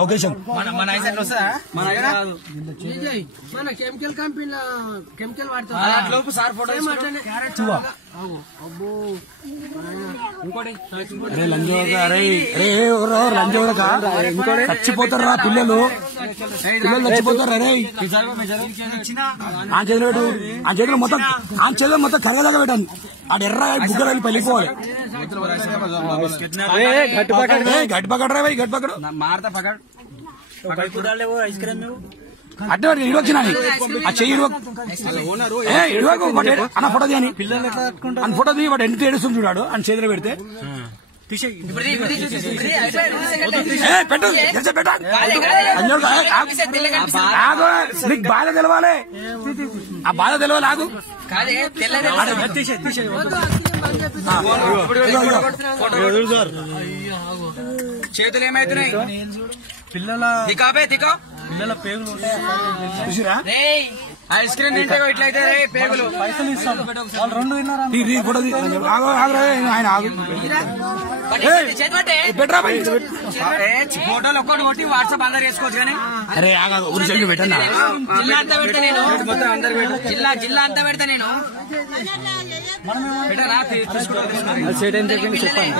అవకాశం మన chemical company chemical వాడతాం సార్ ఫోటో చచ్చిపోతారా పిల్లలు చచ్చిపోతారు అరే ఆ చేతిలో మొత్తం కరగదాకా పెట్టాను ఆడ ఎర్ర బుగ్గలు వెళ్ళి పెళ్ళిపోవాలి గట్టి పకడ్ రా గట్టి పకడు మారతా పకడ్ అడ్డ ఇడవచ్చినా ఆ చెయ్యి ఇడవకు అన్న ఫోటో తీయని అన్న ఫోటో తీ వాడు ఎంత ఏడుస్తుంది చూడాడు అని చేతిలో పెడితే పెట్టు నీకు బాధ తెలవాలి ఆ బాధ తెలవాలి ఆగు చేతులు ఏమైతున్నాయి పిల్లల పేగులు చూసిరా ఐస్ క్రీమ్ తింటే ఇట్లయితే పేగులు పైసలు ఇస్తాం వాళ్ళు 2 తిన్నారా ఆయన ఆగు ఫోటోలు ఒక్కటి కొట్టి వాట్సాప్ అందరు వేసుకోవచ్చు కానీ అరే ఊరి సైడ్ పెట్టన్నా జిల్లా అంతా పెడతా నేను జిల్లా అంతా పెడతా నేను పెట్టరా తీసుకుంటా చెప్పండి